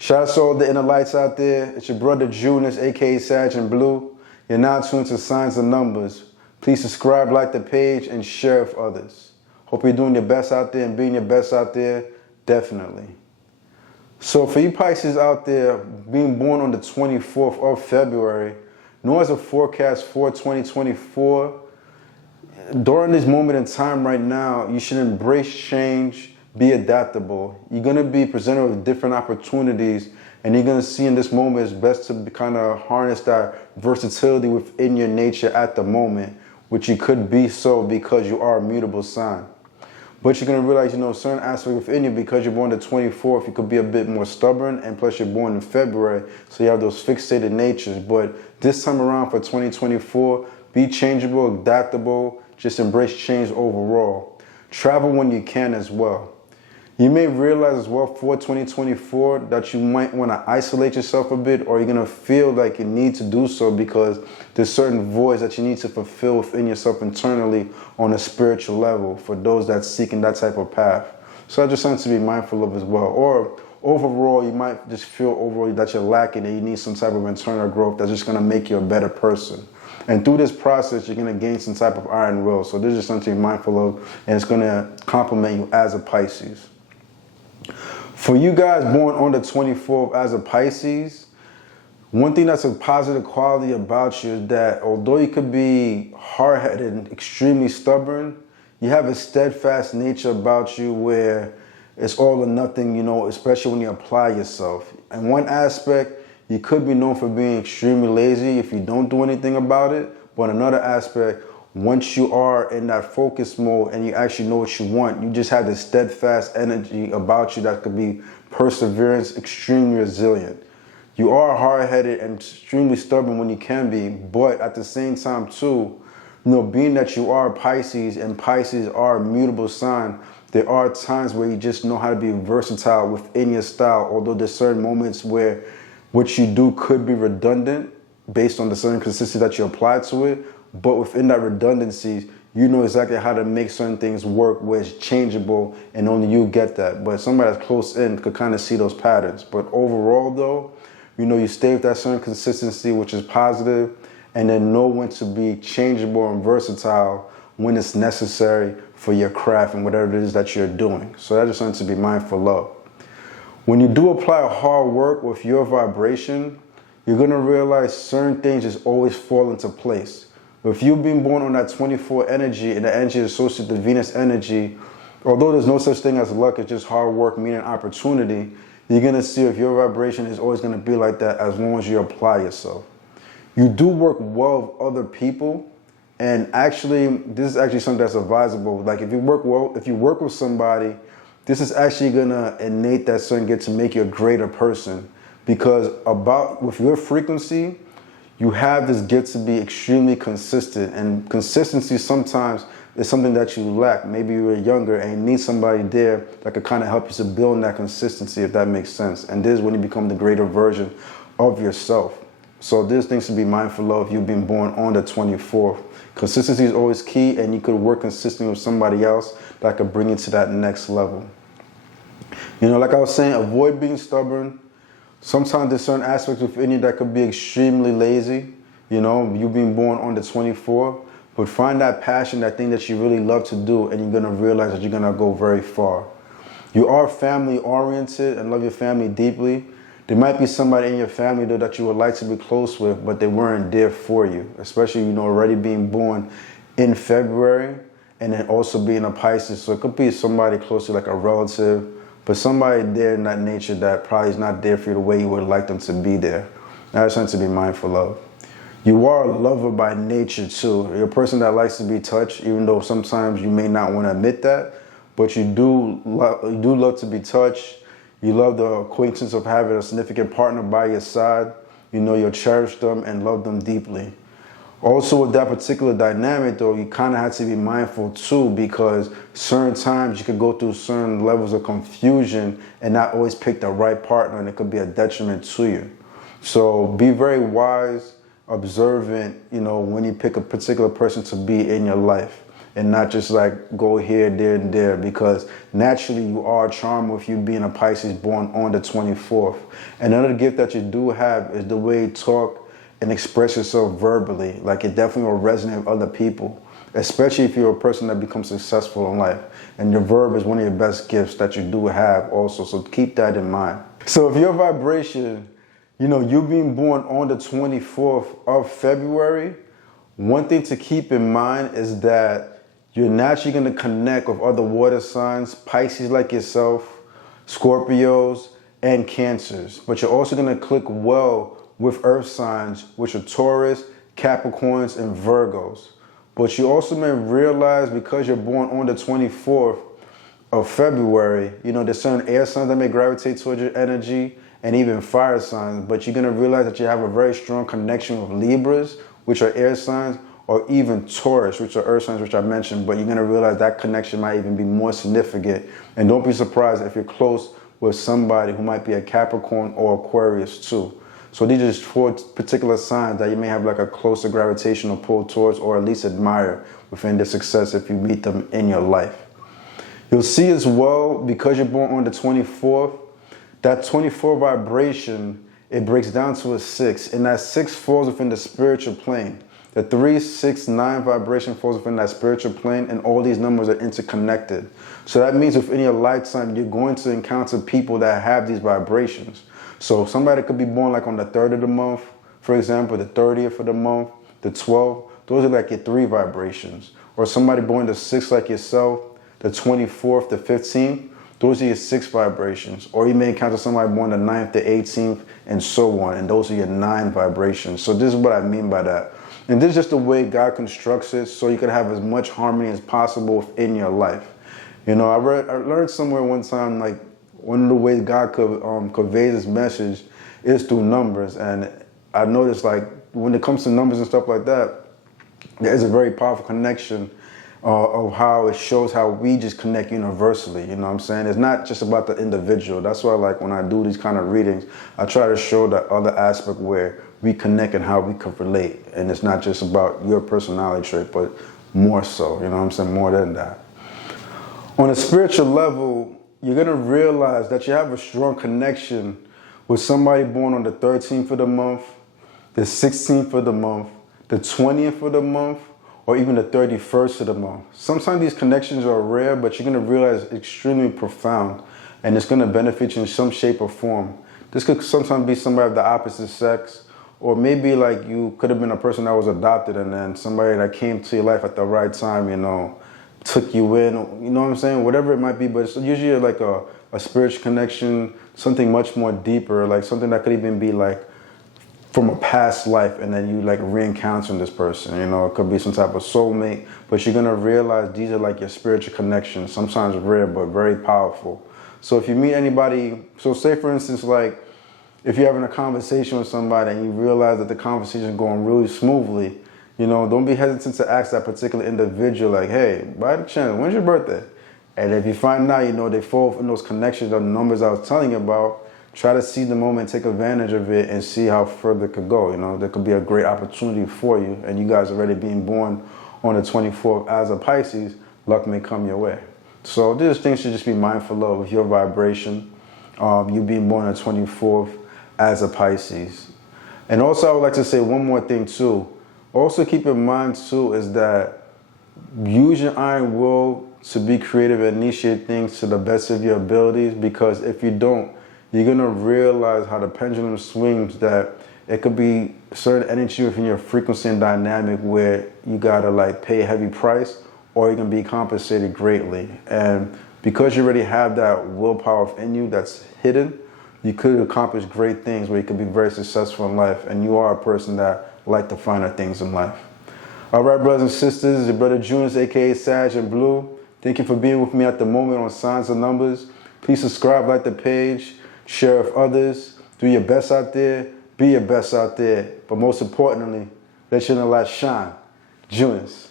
Shout out to all the inner lights out there. It's your brother Junus, aka Sergeant Blue. You're now tuned to Signs and Numbers. Please subscribe, like the page, and share with others. Hope you're doing your best out there and being your best out there, definitely. So for you Pisces out there, being born on the 24th of February, known as a forecast for 2024, during this moment in time right now, you should embrace change, be adaptable. You're going to be presented with different opportunities, and you're going to see in this moment it's best to kind of harness that versatility within your nature at the moment, which you could be so because you are a mutable sign. But you're going to realize, certain aspects within you, because you're born the 24th, you could be a bit more stubborn, and plus you're born in February, so you have those fixated natures. But this time around for 2024, be changeable, adaptable, just embrace change overall. Travel when you can as well. You may realize as well for 2024 that you might want to isolate yourself a bit, or you're going to feel like you need to do so because there's certain voids that you need to fulfill within yourself internally on a spiritual level for those that's seeking that type of path. So that's just something to be mindful of as well. Or overall, you might just feel overall that you're lacking and you need some type of internal growth that's just going to make you a better person. And through this process, you're going to gain some type of iron will. So this is something to be mindful of, and it's going to complement you as a Pisces. For you guys born on the 24th as a Pisces, one thing that's a positive quality about you is that although you could be hard-headed and extremely stubborn, you have a steadfast nature about you where it's all or nothing, especially when you apply yourself. In one aspect, you could be known for being extremely lazy if you don't do anything about it. But in another aspect, once you are in that focus mode and you actually know what you want, you just have this steadfast energy about you that could be perseverance, extremely resilient. You are hard-headed and extremely stubborn when you can be, but at the same time too, being that you are Pisces and Pisces are a mutable sign, there are times where you just know how to be versatile within your style, although there's certain moments where what you do could be redundant based on the certain consistency that you apply to it. But within that redundancy, you know exactly how to make certain things work where it's changeable and only you get that. But somebody that's close in could kind of see those patterns. But overall though, you stay with that certain consistency, which is positive, and then know when to be changeable and versatile when it's necessary for your craft and whatever it is that you're doing. So that's just something to be mindful of. When you do apply hard work with your vibration, you're going to realize certain things just always fall into place. If you've been born on that 24 energy and the energy associated with the Venus energy, although there's no such thing as luck, it's just hard work meaning opportunity, you're going to see if your vibration is always going to be like that as long as you apply yourself. You do work well with other people, and actually, this is actually something that's advisable. Like if you work with somebody, this is actually going to innate that certain get to make you a greater person, because with your frequency, you have this gift to be extremely consistent, and consistency sometimes is something that you lack. Maybe you were younger and you need somebody there that could kind of help you to build that consistency, if that makes sense. And this is when you become the greater version of yourself. So there's things to be mindful of. You've been born on the 24th. Consistency is always key, and you could work consistently with somebody else that could bring you to that next level. Like I was saying, avoid being stubborn. Sometimes there's certain aspects within you that could be extremely lazy. You being born on the 24th, but find that passion, that thing that you really love to do, and you're going to realize that you're going to go very far. You are family oriented and love your family deeply. There might be somebody in your family though that you would like to be close with, but they weren't there for you, especially, already being born in February and then also being a Pisces. So it could be somebody close to like a relative, but somebody there in that nature that probably is not there for you the way you would like them to be there. That's something to be mindful of. You are a lover by nature too. You're a person that likes to be touched, even though sometimes you may not want to admit that, but you do love to be touched. You love the acquaintance of having a significant partner by your side. You'll cherish them and love them deeply. Also with that particular dynamic though, you kind of have to be mindful too, because certain times you could go through certain levels of confusion and not always pick the right partner, and it could be a detriment to you. So be very wise, observant, when you pick a particular person to be in your life. and not just like go here, there, and there, because naturally you are a charmer with you being a Pisces born on the 24th. Another gift that you do have is the way you talk and express yourself verbally. Like it definitely will resonate with other people, especially if you're a person that becomes successful in life. And your verb is one of your best gifts that you do have also, so keep that in mind. So if your vibration, you being born on the 24th of February, one thing to keep in mind is that you're naturally going to connect with other water signs, Pisces like yourself, Scorpios, and Cancers. But you're also going to click well with earth signs, which are Taurus, Capricorns, and Virgos. But you also may realize, because you're born on the 24th of February, there's certain air signs that may gravitate towards your energy, and even fire signs. But you're going to realize that you have a very strong connection with Libras, which are air signs, or even Taurus, which are earth signs, which I mentioned. But you're going to realize that connection might even be more significant. And don't be surprised if you're close with somebody who might be a Capricorn or Aquarius too. So these are just 4 particular signs that you may have like a closer gravitational pull towards, or at least admire within their success if you meet them in your life. You'll see as well, because you're born on the 24th, that 24 vibration, it breaks down to a 6, and that 6 falls within the spiritual plane. The 3, 6, 9 vibration falls within that spiritual plane, and all these numbers are interconnected. So that means within your lifetime, you're going to encounter people that have these vibrations. So somebody could be born like on the 3rd of the month, for example, the 30th of the month, the 12th. Those are like your 3 vibrations. Or somebody born the 6th like yourself, the 24th, the 15th. Those are your 6 vibrations. Or you may encounter somebody born the 9th, the 18th, and so on. And those are your 9 vibrations. So this is what I mean by that. And this is just the way God constructs it, so you can have as much harmony as possible within your life. I learned somewhere one time, like, one of the ways God conveys his message is through numbers. And I noticed, like, when it comes to numbers and stuff like that, there is a very powerful connection of how it shows how we just connect universally. You know what I'm saying? It's not just about the individual. That's why, like, when I do these kind of readings, I try to show that other aspect where we connect and how we can relate. And it's not just about your personality trait, but more so, you know what I'm saying? More than that. On a spiritual level, you're going to realize that you have a strong connection with somebody born on the 13th of the month, the 16th of the month, the 20th of the month, or even the 31st of the month. Sometimes these connections are rare, but you're going to realize it's extremely profound, and it's going to benefit you in some shape or form. This could sometimes be somebody of the opposite sex, or maybe like you could have been a person that was adopted, and then somebody that came to your life at the right time, took you in, you know what I'm saying? Whatever it might be, but it's usually like a spiritual connection, something much more deeper, like something that could even be like from a past life, and then you like re-encountering this person. It could be some type of soulmate, but you're gonna realize these are like your spiritual connections, sometimes rare, but very powerful. So if you meet anybody, so say for instance, like if you're having a conversation with somebody and you realize that the conversation is going really smoothly, don't be hesitant to ask that particular individual, like, hey, by the chance, when's your birthday? And if you find out, they fall in those connections of the numbers I was telling you about, try to see the moment, take advantage of it, and see how further it could go. There could be a great opportunity for you, and you guys already being born on the 24th as a Pisces, luck may come your way. So these things should just be mindful of with your vibration, you being born on the 24th as a Pisces. And also I would like to say one more thing too. Also keep in mind too is that use your iron will to be creative and initiate things to the best of your abilities, because if you don't, you're going to realize how the pendulum swings, that it could be certain energy within your frequency and dynamic where you got to like pay a heavy price, or you can be compensated greatly. And because you already have that willpower within you that's hidden, you could accomplish great things where you could be very successful in life, and you are a person that like the finer things in life. All right, brothers and sisters, your brother Junius, aka Sag and Blue. Thank you for being with me at the moment on Signs and Numbers. Please subscribe, like the page, share with others, do your best out there, be your best out there, but most importantly, let your light shine. Junius.